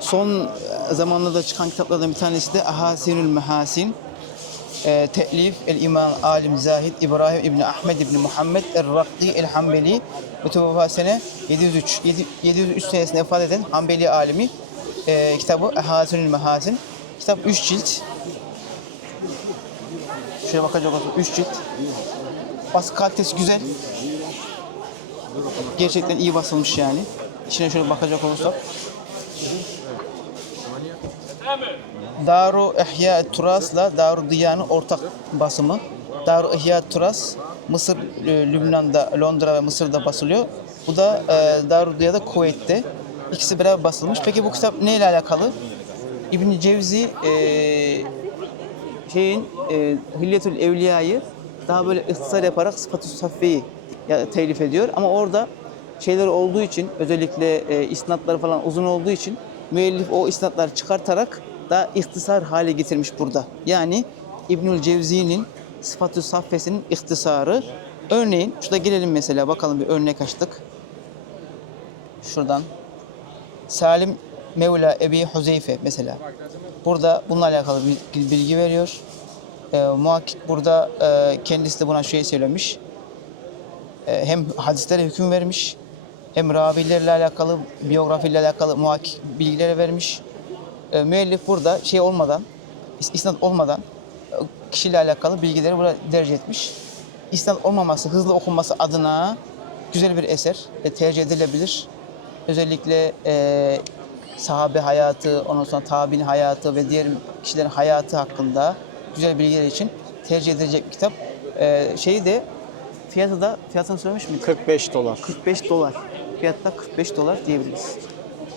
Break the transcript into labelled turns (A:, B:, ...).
A: Son zamanlarda çıkan kitaplardan bir tanesi de Ahasinül Mehasin. E, Te'lif El-İmam Alim Zahid İbrahim İbni Ahmed İbni Muhammed El-Rakki El-Hanbeli Müteveffa sene 703, 7, 703 senesinde vefat eden Hanbeli alimi e, kitabı Ahasinül Mehasin. Kitap 3 cilt. Şöyle bakacak olursak 3 cilt. Baskı kalitesi güzel. Gerçekten iyi basılmış yani. İçine şöyle bakacak olursak. Daru İhya Turas'la Daru Diyan'ın ortak basımı. Daru İhya Turas Mısır, e, Lübnan'da, Londra ve Mısır'da basılıyor. Bu da e, Daru Diya'da Kuveyt'te. İkisi beraber basılmış. Peki bu kitap neyle alakalı? İbn Cevzi e, şeyin e, Hilyetül Evliya'yı daha böyle ihtisar yaparak Sıfat-ı Saffe'yi ya, telif ediyor. Ama orada şeyler olduğu için özellikle e, isnatları falan uzun olduğu için müellif o isnatları çıkartarak daha ihtisar hale getirmiş burada. Yani İbnül Cevzi'nin Sıfat-ı Saffe'sinin ihtisarı. Örneğin şurada gelelim mesela bakalım bir örnek açtık. Şuradan. Salim Mevla Ebi Huzeyfe mesela. Burada bununla alakalı bir bilgi veriyor. Ee, muhakkik burada e, kendisi de buna şey söylemiş. E, hem hadislere hüküm vermiş, hem ravilerle alakalı, biyografiyle alakalı muhakkik bilgileri vermiş. E, müellif burada şey olmadan, is- isnat olmadan e, kişiyle alakalı bilgileri burada derc etmiş. İsnat olmaması, hızlı okunması adına güzel bir eser, e, tercih edilebilir. Özellikle e, sahabe hayatı, ondan sonra tabi'in hayatı ve diğer kişilerin hayatı hakkında güzel bilgiler için tercih edilecek bir kitap. E, şeyi de fiyatı da fiyatını söylemiş miydik?
B: 45 dolar.
A: 45 dolar. Fiyatta 45 dolar diyebiliriz.